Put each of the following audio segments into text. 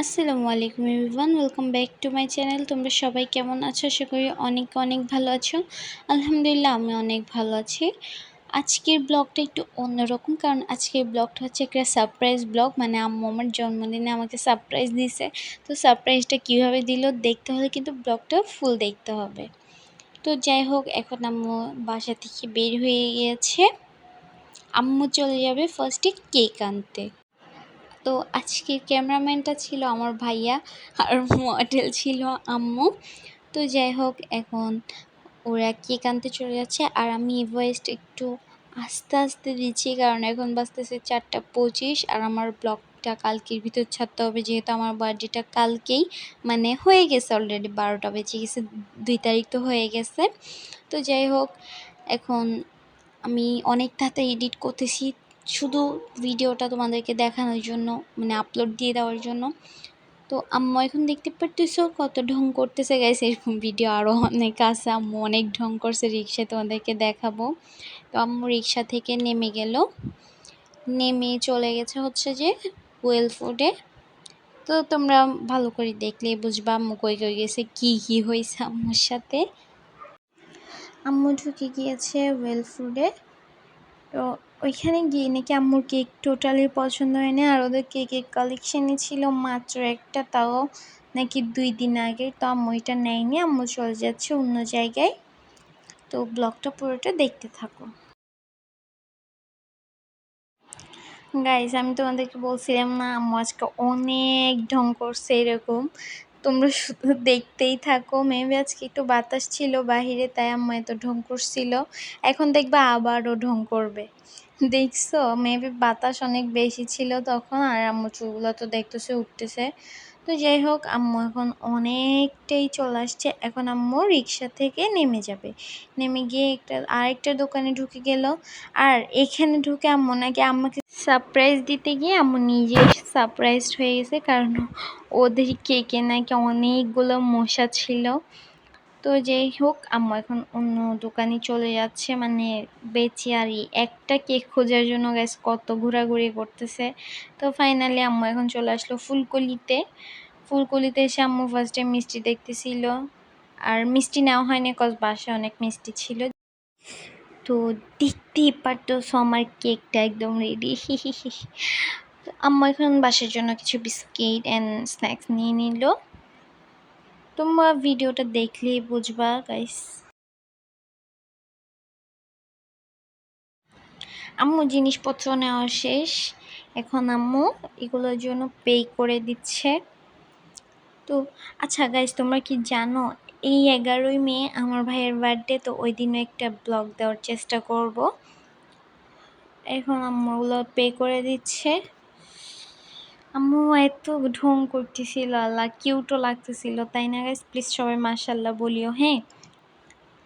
আসসালামু আলাইকুম everyone, welcome back to my channel. তোমরা সবাই কেমন আছো? আশা করি অনেক অনেক ভালো আছো। আলহামদুলিল্লাহ আমি অনেক ভালো আছি। আজকের ব্লগটা একটু অন্যরকম, কারণ আজকের ব্লগটা হচ্ছে একটা সারপ্রাইজ ব্লগ। মানে আম্মু আমার জন্মদিনে আমাকে সারপ্রাইজ দিয়েছে। তো সারপ্রাইজটা কীভাবে দিল দেখতে হলে কিন্তু ব্লগটা ফুল দেখতে হবে। তো যাই হোক, এখন আম্মু বাসা থেকে বের হয়ে গিয়েছে। আম্মু চলে যাবে ফার্স্টে কেক আনতে। তো আজকের ক্যামেরাম্যানটা ছিল আমার ভাইয়া আর মডেল ছিল আম্মু। তো যাই হোক, এখন ওরা কেক আনতে চলে যাচ্ছে আর আমি ভয়েসটা একটু আস্তে আস্তে দিচ্ছি, কারণ এখন বাজতেছে 4:25 আর আমার ব্লগটা কালকের ভিতর ছাড়তে হবে, যেহেতু আমার বার্থডেটা কালকেই মানে হয়ে গেছে, অলরেডি 12টা বেজে গেছে, 2 তারিখ তো হয়ে গেছে। তো যাই হোক, এখন আমি অনেক তাড়াতাড়ি এডিট করতেছি শুধু ভিডিওটা তোমাদেরকে দেখানোর জন্য, মানে আপলোড দিয়ে দেওয়ার জন্য। তো আম্মু এখন দেখতে পারতেছো কত ঢং করতেছে গাইস। এরকম ভিডিও আরও অনেক আছে, আম্মু অনেক ঢং করছে রিক্সায়, তোমাদেরকে দেখাবো। তো আম্মু রিক্সা থেকে নেমে গেল, নেমে চলে গেছে হচ্ছে যে ওয়েল ফুডে। তো তোমরা ভালো করে দেখলেই বুঝবা আম্মু কই কই গেছে, কি কি হয়েছে আম্মুর সাথে। আম্মু ঢুকে গিয়েছে ওয়েল ফুডে। তো ওইখানে গিয়ে নাকি আম্মুর কেক টোটালি পছন্দ হয়নি, আর ওদের কেকের কালেকশানই ছিল মাত্র একটা, তাও নাকি 2 দিন আগে। তো আম্মু এটা নেয়নি, আম্মু চলে যাচ্ছে অন্য জায়গায়। তো ব্লগটা পুরোটা দেখতে থাকো গাইস। আমি তোমাদেরকে বলছিলাম না আম্মু আজকে অনেক ঢং করছে এরকম, তোমরা শুধু দেখতেই থাকো। মেবি আজকে একটু বাতাস ছিল বাহিরে, তাই আম্মু এত ঢং করছিল। এখন দেখবা আবারও ঢং করবে, দেখছো? মেবি বাতাস অনেক বেশি ছিল তখন, আর আম্মু চুলগুলো তো দেখতেছে উঠতেছে। তো যাই হোক, আম্মু এখন অনেকটাই চলে আসছে। এখন আম্মু রিক্সা থেকে নেমে যাবে, নেমে গিয়ে আরেকটা দোকানে ঢুকে গেল। আর এখানে ঢুকে আম্মু নাকি আমাকে সারপ্রাইজ দিতে গিয়ে আম্মু নিজেই সারপ্রাইজড হয়ে গেছে, কারণ ওদের কেকে নাকি অনেকগুলো মশা ছিল। তো যাই হোক, আম্মু এখন অন্য দোকানে চলে যাচ্ছে, মানে বেচি আর একটা কেক খোঁজার জন্য গাইস কত ঘোরাঘুরি করতেছে। তো ফাইনালি আম্মু এখন চলে আসলো ফুলকলিতে। ফুলকলিতে এসে আম্মু ফার্স্টে মিষ্টি দেখতেছিল, আর মিষ্টি নেওয়া হয়নি কজ বাসায় অনেক মিষ্টি ছিল। তো দেখতেই পারতেছো আমার কেকটা একদম রেডি। আম্মু এখন বাসার জন্য কিছু বিস্কিট অ্যান্ড স্ন্যাক্স নিয়ে নিল। তোমরা ভিডিওটা দেখলেই বুঝবা গাইস। আম্মু জিনিসপত্র নেওয়া শেষ, এখন আম্মু এগুলোর জন্য পে করে দিচ্ছে। তো আচ্ছা গাইস, তোমরা কি জানো এই 11ই মে আমার ভাইয়ের বার্থডে? তো ওই দিনও একটা ব্লগ দেওয়ার চেষ্টা করব। এখন আম্মু ওগুলো পে করে দিচ্ছে। আম্মু এত ঢং করতেছিল, আল্লাহ কিউটও লাগতেছিল, তাই না গাইস? প্লিজ সবাই মাশাআল্লাহ বলিও, হ্যাঁ।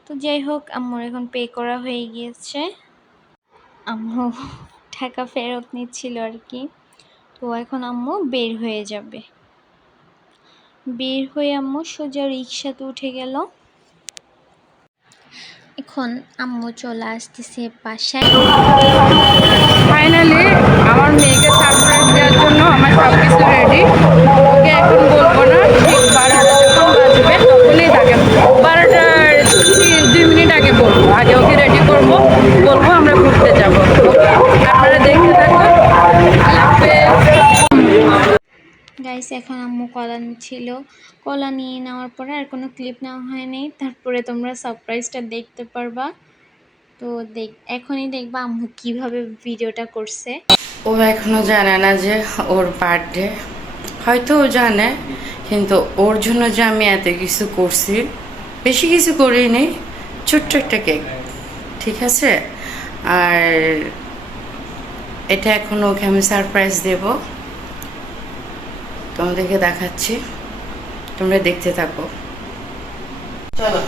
তো যাই হোক, আম্মুর এখন পে করা হয়ে গিয়েছে। আম্মু টাকা ফেরত নিচ্ছিল আর কি। তো এখন আম্মু বের হয়ে যাবে, বের হয়ে আম্মু সোজা রিক্সাতে উঠে গেল। এখন আম্মু চলে আসতেছে বাসায়। ফাইনালি আমার মেয়েকে সারপ্রাইজ দেওয়ার জন্য আমার সব কিছু রেডি। ওকে এখন বলবো না, ঠিক 12টা যখন বাজবে তখনই তাকে 12টার 2 মিনিট আগে বলবো, আগে ওকে রেডি করবো, বলবো আমরা ঘুরতে যাবো। আপনারা দেখতে থাকুন। আল্লাহ হাফেজ। গাইস এখন আম্মু কলা নিচ্ছিল, কলা নিয়ে নেওয়ার পরে আর কোনো ক্লিপ নেওয়া হয়নি, তারপরে তোমরা সারপ্রাইজটা দেখতে পারবা। তো এখনই দেখবা আম্মু কিভাবে ভিডিওটা করছে। ও এখনো জানে না যে ওর বার্থডে, হয়তো ও জানে, কিন্তু ওর জন্য যে আমি এত কিছু করছি, বেশি কিছু করিনি, ছোট্ট একটা কেক, ঠিক আছে? আর এটা এখন ওকে আমি সারপ্রাইজ দেব, তোমাদেরকে দেখাচ্ছি, তোমরা দেখতে থাকো। চলো।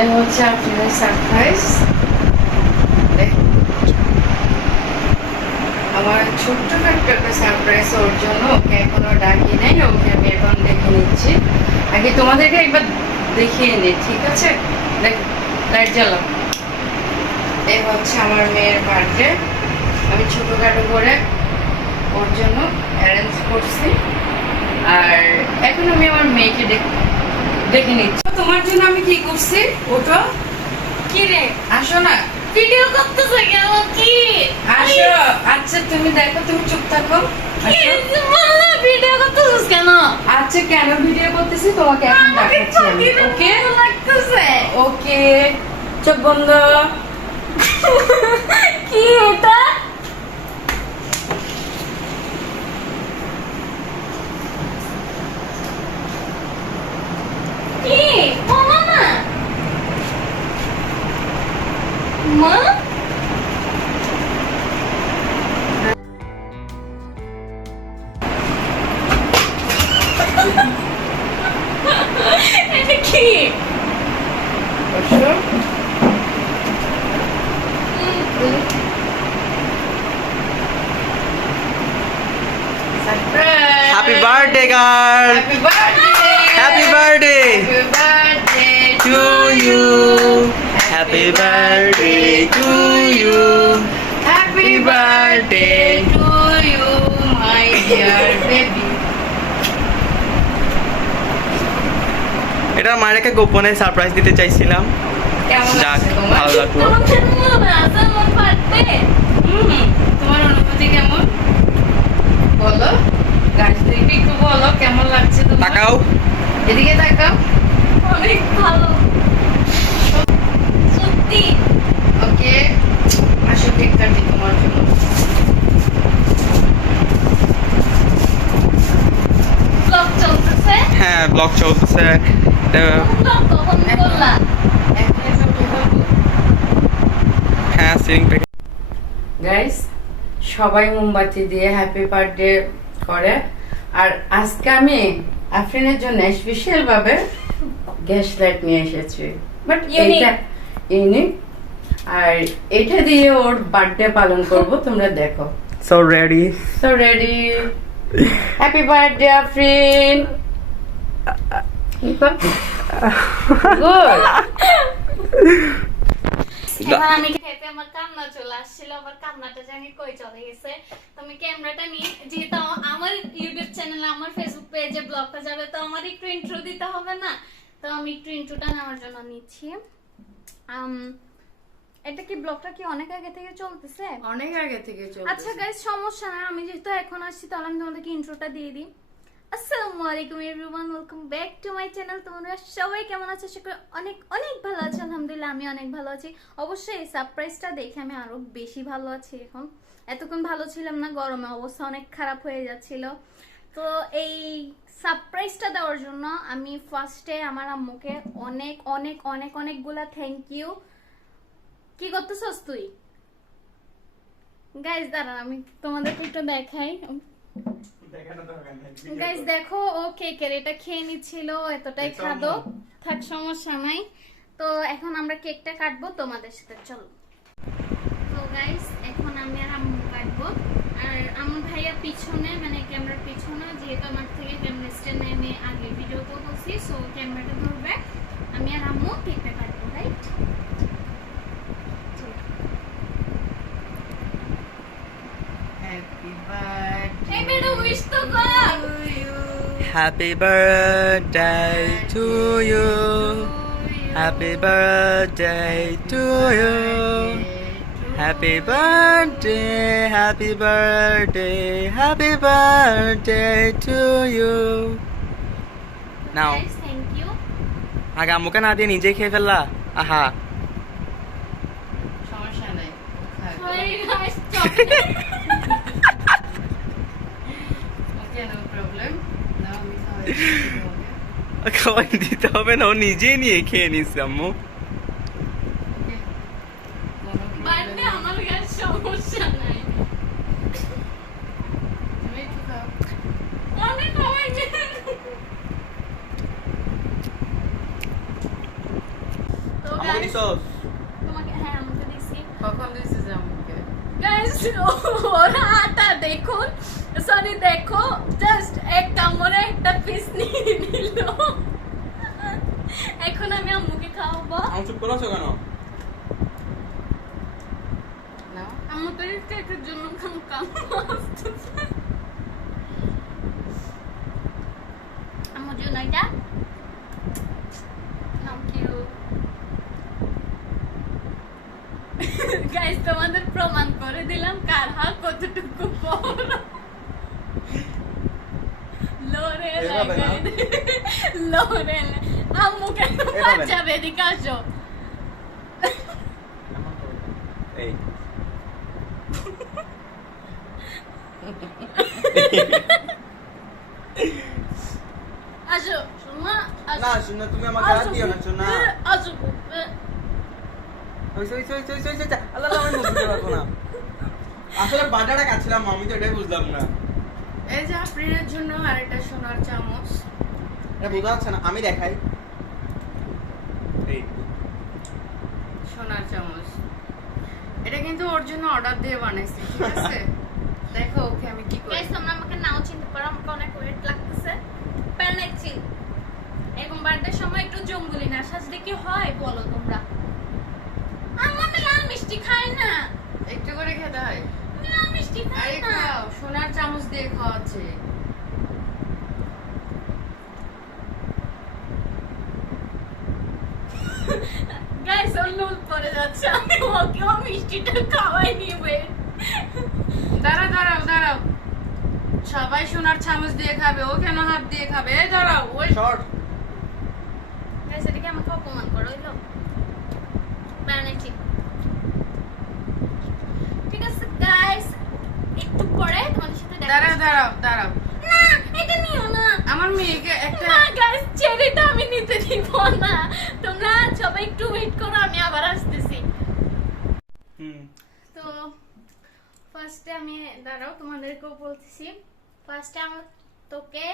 এ হচ্ছে আপনার সারপ্রাইজ। আমার ছোট্ট একটা সারপ্রাইজ ওর জন্য, ওকে এখনো ডাকি নাই, ওকে আমি এখন দেখে নিচ্ছি। আগে তোমাদেরকে একবার দেখিয়ে নিই, ঠিক আছে? দেখ, লাইট জ্বালাও। এই হচ্ছে আমার মেয়ের বার্থডে। আমি ছোটখাটো করে ওর জন্য অ্যারেঞ্জ করছি, আর এখন আমি আমার মেয়েকে দেখে নিচ্ছি। তোমার জন্য আমি কি করছি, ওটা কি রে আসো না, ভিডিও করতেছে কেন? কি আসো। আচ্ছা তুমি দেখো, তুমি চুপ থাকো। আসো। ভিডিও করতেছিস কেন? আচ্ছা কেন ভিডিও করতেছি তোমাকে এখন দেখাচ্ছি আমি। ওকে লাগতেছে ওকে, চোখ বন্ধ। কি এটা? কি ও মামা মা এটা কি? বসো। Surprise! Happy birthday, girl! Happy birthday! Happy birthday Happy birthday to you! Happy birthday to you! Happy birthday to you, my dear baby. এটা মায়ের একটা গোপনে সারপ্রাইজ দিতে চাইছিলাম। কেমন যাক, লাগছে তোমার? ভালো লাগলো। তোমার অনুভূতি কেমন বলো, গাছটিকে একটু বলো কেমন লাগছে তোমার। তাকাও। এদিকে তাকাও। অনেক ভালো সত্যি। ওকে, আসো কেক কাটি তোমার জন্য। ব্লগ চলতেছে। হ্যাঁ, ব্লগ চলতেছে। ব্লগ কখন করলা? এখন এসব কি করবো? হ্যাঁ, সিলিং থেকে। গাইস, সবাই মোমবাতি দিয়ে হ্যাপি বার্থডে করে, আর আজকে আমি আফরিনের জন্য স্পেশাল ভাবে গ্যাস লাইট নিয়ে এসেছি। But Unique. এটা ইউনিক, আর এটা দিয়ে ওর বার্থডে পালন করব, তোমরা দেখো। So ready. So ready. Happy birthday Afrin. Good. এখন আমি খেতে আমার কান্না চলে আসছিল, আবার কান্নাটা জানি কই চলে গেছে। তো আমি ক্যামেরাটা নিয়ে, যেহেতু আমার ইউটিউব চ্যানেলে আমার ফেসবুক পেজে ব্লগটা যাবে, তো আমার একটু ইন্ট্রো দিতে হবে না, তো আমি একটু ইন্ট্রোটা নেওয়ার জন্য নিচ্ছি। এটা কি ব্লগটা কি অনেক আগে থেকে চলতেছে? অনেক আগে থেকে চলছে। আচ্ছা গাইস, সমস্যা নাই, আমি যেহেতু এখন আসছি তাহলে আমি তোমাদেরকে ইন্ট্রোটা দিয়ে দিই। আসসালামু আলাইকুম everyone, welcome back to my channel. তোমরা সবাই কেমন আছো? আশা করি অনেক অনেক ভালো আছো। আলহামদুলিল্লাহ আমি অনেক ভালো আছি। অবশ্যই এই সারপ্রাইজটা দেখে আমি আরো বেশি ভালো আছি। এখন এতক্ষণ ভালো ছিলাম না, গরমে অবস্থা অনেক খারাপ হয়ে যাচ্ছিল। তো এই সারপ্রাইজটা দেওয়ার জন্য আমি ফার্স্টে আমার আম্মুকে অনেক অনেক অনেক অনেকগুলা থ্যাংক ইউ। কি করতেছস তুই? গাইস দাঁড়ান, আমি তোমাদেরকে একটু দেখাই। গাইস দেখো, ও কেকের এটা খেয়ে নিচ্ছিল, এতটাই খাদো। থাক, সমস্যা নাই। তো এখন আমরা কেকটা কাটবো তোমাদের সাথে, চলো। তো গাইস এখন আমি আর আম্মু কাটবো, আর আমার ভাইয়া পিছনে, মানে ক্যামেরার পিছনে, যেহেতু আমার থেকে ক্যামেরা স্ট্যান্ড নেমে আগে ভিডিও তো করছি, সো ক্যামেরাটা ধরবে, আমি আর আম্মু কেকটা কাটবো, রাইট? হ্যাপি বার্থডে এই বেটা উইশ তো কর। Happy birthday to you. Happy birthday to you. Happy birthday, happy birthday, happy birthday to you. Now, guys thank you. আগে আম্মুকে না দিয়ে নিজেই খেয়ে ফেললা। আহা। সমস্যা নাই। সরি গাইস, ওকে, নো প্রবলেম। নাও আমি খাওয়াই দিচ্ছি তোমাকে। খাওয়াই দিতে হবে না, ও নিজেই নিয়ে খেয়ে নিস আম্মু। ওকে, কোনো বার্থডে প্রবলেম আমার গাইস, সমস্যা নাই। তুমি একটু খাও। অনেক খাওয়াই যে। তো গাইস তোমাকে, হ্যাঁ আমাকে দিছি। কখন দিছিস আমাকে? গাইস ওরা আটা দেখুন, সরি দেখো, জাস্ট এক কামড়ে একটা পিস নিয়ে নিল। এখন আমি আম্মুকে খাওয়াবো। চুপ করে আছো কেন? দাও। আমাদের কেকের জন্য কাম আসতেছে আমার জন্য এটা থ্যাংক ইউ গাইস তোমাদের প্রমাণ করে দিলাম কার হাত কতটুকু বড় লোরে এভাবে না। লাগাই লোরে আম্মু কেন এভাবে না। বাঁচাবে এদিকে আসো এই আসো সোনা না শোনা তুমি আমাকে হাত দিও না শোনা আসো ওই আল্লাহ আমি বুঝতে পারবো না আসলে বাটাটা কাটছিলাম আমি তো এটাই বুঝলাম না এই যে আফরিনের জন্য আরেকটা সোনার চামচ। এটা বোঝা যাচ্ছে না আমি দেখাই এই সোনার চামচ এটা কিন্তু ওর জন্য অর্ডার দিয়ে বানাইছি, ঠিক আছে? দেখো ওকে আমি কি করি। গাইস তোমরা আমাকে নাও চিনতে পারো আমাকে অনেক ওয়েট লাগতেছে প্যানেছি এরকম বার্থডে সময় একটু জঙ্গলি না সাজলে কি হয় বলো তোমরা আমি লাল মিষ্টি খাই না একটু করে খেতে হয়। আমি লাল মিষ্টি খাই আরে না খাও, সোনার চামচ দিয়ে খাওয়াচ্ছে। গাইস ও লুল পড়ে যাচ্ছে আমি ওকে ও মিষ্টিটা খাওয়াই নিবে দাঁড়াও দাঁড়াও দাঁড়াও, সবাই সোনার চামচ দিয়ে খাবে, ও কেন হাত দিয়ে খাবে? এই দাঁড়াও, ওই শর্ট গাইস এটাকে আমাকে অপমান করো হইলো প্যানেছি ঠিক আছে গাইস একটু পরে তোমাদের সাথে দেখা দাঁড়াও দাঁড়াও দাঁড়াও, না এটা নিও না আমার মেয়েকে একটা না গাইস চেরিটা আমি নিতে দিব না তোমরা সবাই একটু ওয়েট করো আমি আবার আসতেছি তো ফার্স্টে আমি দাঁড়াও তোমাদেরকেও বলতেছি ফার্স্টে আমার তোকে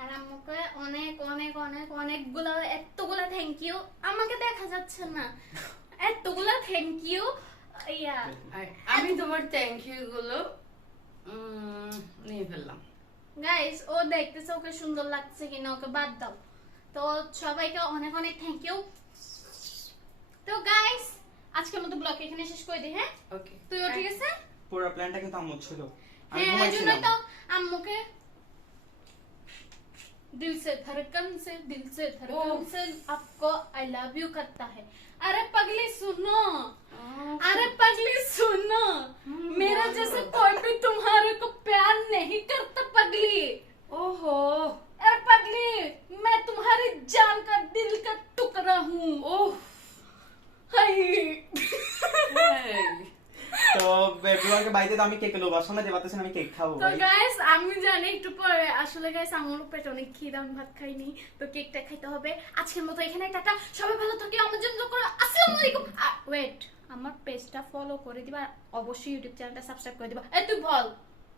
আর আম্মুকে অনেক অনেক অনেক অনেকগুলো এতগুলো থ্যাংক ইউ আমাকে দেখা যাচ্ছে না এতগুলো থ্যাংক ইউ ইয়া আমি তোমার থ্যাংক ইউ গুলো নিয়ে ফেললাম। গাইস ও দেখতেছে ওকে সুন্দর লাগছে কিনা ওকে বাদ দাও তো সবাইকে অনেক অনেক থ্যাংক ইউ তো গাইস আজকের মতো ব্লগ এখানে শেষ করে দিই হ্যাঁ ওকে, তুইও ঠিক আছে পুরো প্ল্যানটা কিন্তু আম্মু ছিল আমি হ্যাঁ এই ঘুমাইছিলাম জন্যই তো আম্মুকে दिल से धड़कन से आपको आई लव यू करता है अरे पगली सुनो अरे पगली सुनो मेरा जैसे कोई भी तुम्हारे को प्यार नहीं करता पगली ओहो अरे पगली मैं तुम्हारी जान का दिल का टुकड़ा हूँ ओह हाय তো বেবুয়াকে বাইতে তো আমি কেক লোবার সময় দেবাতেছেন আমি কেক খাবো তো গাইস আমি জানি একটু পরে আসলে গাইস আমার পেটে অনেক খিদে আমি ভাত খাইনি তো কেকটা খাইতে হবে আজকের মতো এখানে টাটা সবাই ভালো থাকি আমার জন্য করো আসসালামু আলাইকুম ওয়েট আমার পেজটা ফলো করে দিবা আর অবশ্যই ইউটিউব চ্যানেলটা সাবস্ক্রাইব করে দিবা এই তুই বল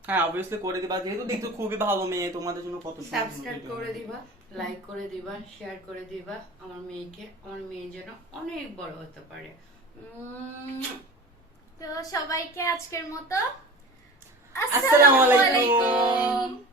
হ্যাঁ অবভিয়াসলি করে দিবা যেহেতু দেখতে খুবই ভালো মেয়ে তোমাদের জন্য কত সুন্দর সাবস্ক্রাইব করে দিবা, লাইক করে দিবা, শেয়ার করে দিবা আমার মেয়েকে, আমার মেয়ে যেন অনেক বড় হতে পারে। তো সবাইকে আজকের মতো আসসালামু আলাইকুম। আসসালামু আলাইকুম